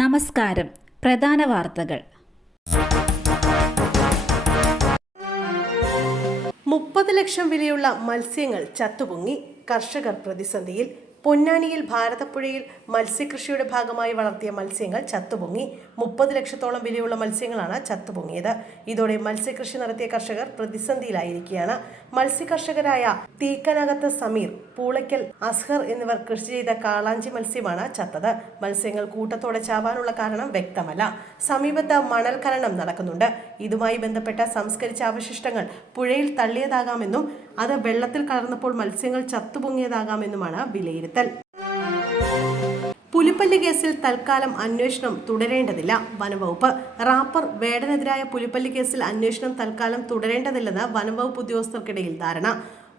നമസ്കാരം. പ്രധാന വാർത്തകൾ. മുപ്പത് ലക്ഷം വിലയുള്ള മത്സ്യങ്ങൾ ചത്തുപൊങ്ങി കർഷകർ പ്രതിസന്ധിയിൽ പൊന്നാനിയിൽ ഭാരതപ്പുഴയിൽ മത്സ്യകൃഷിയുടെ ഭാഗമായി വളർത്തിയ മത്സ്യങ്ങൾ ചത്തുപൊങ്ങി. മുപ്പത് ലക്ഷത്തോളം വിലയുള്ള മത്സ്യങ്ങളാണ് ചത്തുപൊങ്ങിയത്. ഇതോടെ മത്സ്യകൃഷി നടത്തിയ കർഷകർ പ്രതിസന്ധിയിലായിരിക്കുകയാണ്. മത്സ്യകർഷകരായ തീക്കനകത്ത് സമീർ പൂളയ്ക്കൽ അസ്ഹർ എന്നിവർ കൃഷി ചെയ്ത കാളാഞ്ചി മത്സ്യമാണ് ചത്തത്. മത്സ്യങ്ങൾ കൂട്ടത്തോടെ ചാവാനുള്ള കാരണം വ്യക്തമല്ല. സമീപത്ത് മണൽ ഖനനം നടക്കുന്നുണ്ട്. ഇതുമായി ബന്ധപ്പെട്ട സംസ്കരിച്ച അവശിഷ്ടങ്ങൾ പുഴയിൽ തള്ളിയതാകാമെന്നും അത് വെള്ളത്തിൽ കലർന്നപ്പോൾ മത്സ്യങ്ങൾ ചത്തുപൊങ്ങിയതാകാമെന്നുമാണ് വിലയിരുത്തൽ പുലിപ്പല്ലി കേസിൽ തൽക്കാലം അന്വേഷണം തുടരേണ്ടതില്ല. വനംവകുപ്പ്. റാപ്പർ വേടനെതിരായ പുലിപ്പല്ലി കേസിൽ അന്വേഷണം തൽക്കാലം തുടരേണ്ടതില്ലെന്ന് വനംവകുപ്പ് ഉദ്യോഗസ്ഥർക്കിടയിൽ ധാരണ.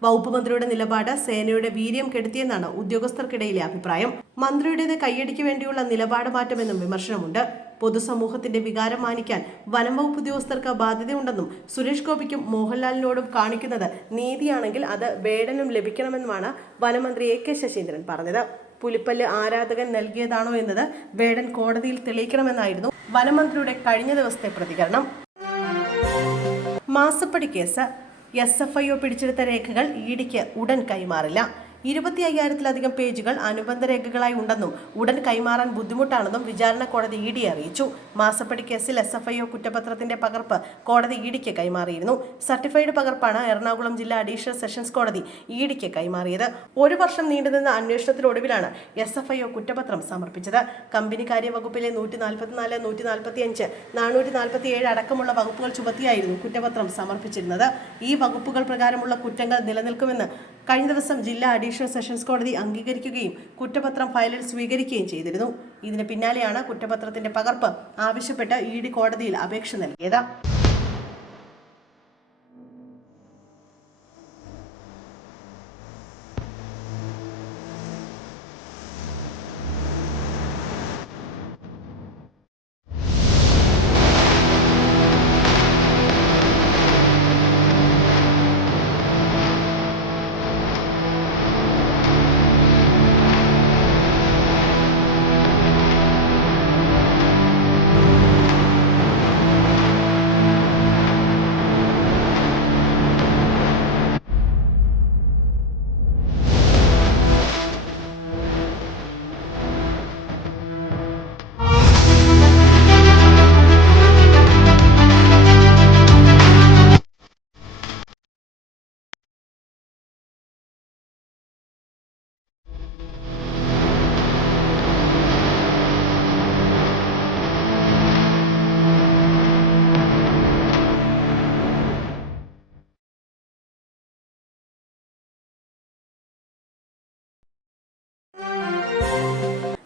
വകുപ്പ് മന്ത്രിയുടെ നിലപാട് സേനയുടെ വീര്യം കെടുത്തിയെന്നാണ് ഉദ്യോഗസ്ഥർക്കിടയിലെ അഭിപ്രായം. മന്ത്രിയുടേത് കയ്യടിക്ക് വേണ്ടിയുള്ള നിലപാട് മാറ്റമെന്നും വിമർശനമുണ്ട്. പൊതുസമൂഹത്തിന്റെ വികാരം മാനിക്കാൻ വനം വകുപ്പ് ഉദ്യോഗസ്ഥർക്ക് ബാധ്യതയുണ്ടെന്നും സുരേഷ് ഗോപിക്കും മോഹൻലാലിനോടും കാണിക്കുന്നത് നീതിയാണെങ്കിൽ അത് വേടനും ലഭിക്കണമെന്നുമാണ് വനമന്ത്രി എ കെ ശശീന്ദ്രൻ പറഞ്ഞത്. പുലിപ്പല്ല് ആരാധകൻ നൽകിയതാണോ എന്നത് വേടൻ കോടതിയിൽ തെളിയിക്കണമെന്നായിരുന്നു വനമന്ത്രിയുടെ കഴിഞ്ഞ ദിവസത്തെ പ്രതികരണം. മാസപ്പടി case. S F I O പിടിച്ചെടുത്ത രേഖകൾ ഇഡിക്ക് ഉടൻ കൈമാറില്ല. ഇരുപത്തി അയ്യായിരത്തിലധികം പേജുകൾ അനുബന്ധ രേഖകളായി ഉണ്ടെന്നും ഉടൻ കൈമാറാൻ ബുദ്ധിമുട്ടാണെന്നും വിചാരണ കോടതി ഇ ഡി അറിയിച്ചു. മാസപ്പടി കേസിൽ എസ് എഫ് ഐ ഒ കുറ്റപത്രത്തിന്റെ പകർപ്പ് കോടതി ഇ ഡിക്ക് കൈമാറിയിരുന്നു. സർട്ടിഫൈഡ് പകർപ്പാണ് എറണാകുളം ജില്ലാ അഡീഷണൽ സെഷൻസ് കോടതി ഇ ഡിക്ക് കൈമാറിയത്. ഒരു വർഷം നീണ്ടുനിന്ന അന്വേഷണത്തിനൊടുവിലാണ് എസ് എഫ് ഐ ഒ കുറ്റപത്രം സമർപ്പിച്ചത്. കമ്പനി കാര്യവകുപ്പിലെ നൂറ്റി നാൽപ്പത്തിനാല് നൂറ്റി നാൽപ്പത്തി അഞ്ച് നാനൂറ്റി നാൽപ്പത്തി ഏഴ് അടക്കമുള്ള വകുപ്പുകൾ ചുമത്തിയായിരുന്നു കുറ്റപത്രം സമർപ്പിച്ചിരുന്നത്. ഈ വകുപ്പുകൾ പ്രകാരമുള്ള കുറ്റങ്ങൾ നിലനിൽക്കുമെന്ന് കഴിഞ്ഞ ദിവസം ജില്ലാ അഡീഷണൽ സെഷൻസ് കോടതി അംഗീകരിക്കുകയും കുറ്റപത്രം ഫയലിൽ സ്വീകരിക്കുകയും ചെയ്തിരുന്നു. ഇതിന് പിന്നാലെയാണ് കുറ്റപത്രത്തിന്റെ പകർപ്പ് ആവശ്യപ്പെട്ട് ഇ ഡി കോടതിയിൽ അപേക്ഷ നൽകിയത്.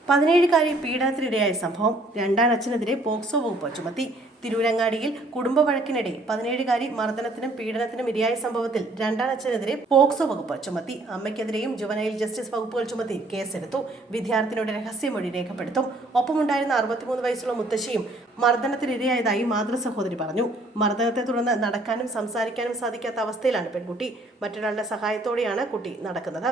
പതിനേഴുകാരി പീഡനത്തിനിരയായ സംഭവം രണ്ടാം അച്ഛനെതിരെ പോക്സോ വകുപ്പ് ചുമത്തി. തിരൂരങ്ങാടിയിൽ കുടുംബ വഴക്കിനിടെ പതിനേഴുകാരി മർദ്ദനത്തിനും പീഡനത്തിനും ഇരയായ സംഭവത്തിൽ രണ്ടാം അച്ഛനെതിരെ പോക്സോ വകുപ്പ് ചുമത്തി. അമ്മയ്ക്കെതിരെയും ജുവനൈൽ ജസ്റ്റിസ് വകുപ്പുകൾ ചുമത്തി കേസെടുത്തു. വിദ്യാർത്ഥിനിയുടെ രഹസ്യമൊഴി രേഖപ്പെടുത്തും. ഒപ്പമുണ്ടായിരുന്ന അറുപത്തിമൂന്ന് വയസ്സുള്ള മുത്തശ്ശിയും മർദ്ദനത്തിനിരയായതായി മാതൃ സഹോദരി പറഞ്ഞു. മർദ്ദനത്തെ തുടർന്ന് നടക്കാനും സംസാരിക്കാനും സാധിക്കാത്ത അവസ്ഥയിലാണ് പെൺകുട്ടി. മറ്റൊരാളുടെ സഹായത്തോടെയാണ് കുട്ടി നടക്കുന്നത്.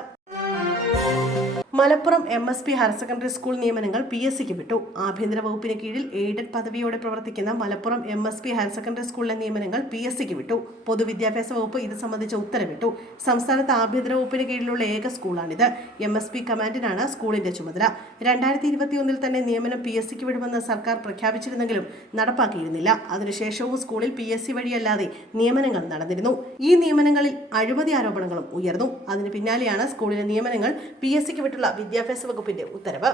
Malappuram M S P higher secondary school നിയമനങ്ങൾ പി എസ് സിക്ക് വിട്ടു. ആഭ്യന്തര വകുപ്പിന് കീഴിൽ എയ്ഡഡ് പദവിയോടെ പ്രവർത്തിക്കുന്ന Malappuram M S P higher secondary സ്കൂളിലെ നിയമനങ്ങൾ പി എസ് സിക്ക് വിട്ടു. പൊതുവിദ്യാഭ്യാസ വകുപ്പ് ഇത് സംബന്ധിച്ച ഉത്തരവിട്ടു. സംസ്ഥാനത്ത് ആഭ്യന്തര വകുപ്പിന് കീഴിലുള്ള ഏക സ്കൂളാണിത്. എം എസ് പി കമാൻഡിനാണ് സ്കൂളിന്റെ ചുമതല. രണ്ടായിരത്തി ഇരുപത്തിയൊന്നിൽ തന്നെ നിയമനം പി എസ് സിക്ക് വിടുമെന്ന് സർക്കാർ പ്രഖ്യാപിച്ചിരുന്നെങ്കിലും നടപ്പാക്കിയിരുന്നില്ല. അതിനുശേഷവും സ്കൂളിൽ പി എസ് സി വഴിയല്ലാതെ നിയമനങ്ങൾ നടന്നിരുന്നു. ഈ നിയമനങ്ങളിൽ അഴിമതി ആരോപണങ്ങളും ഉയർന്നു. അതിന് പിന്നാലെയാണ് സ്കൂളിലെ നിയമനങ്ങൾ പി എസ് സിക്ക് വിട്ടുള്ള വിദ്യാഭ്യാസ വകുപ്പിന്റെ ഉത്തരവ്.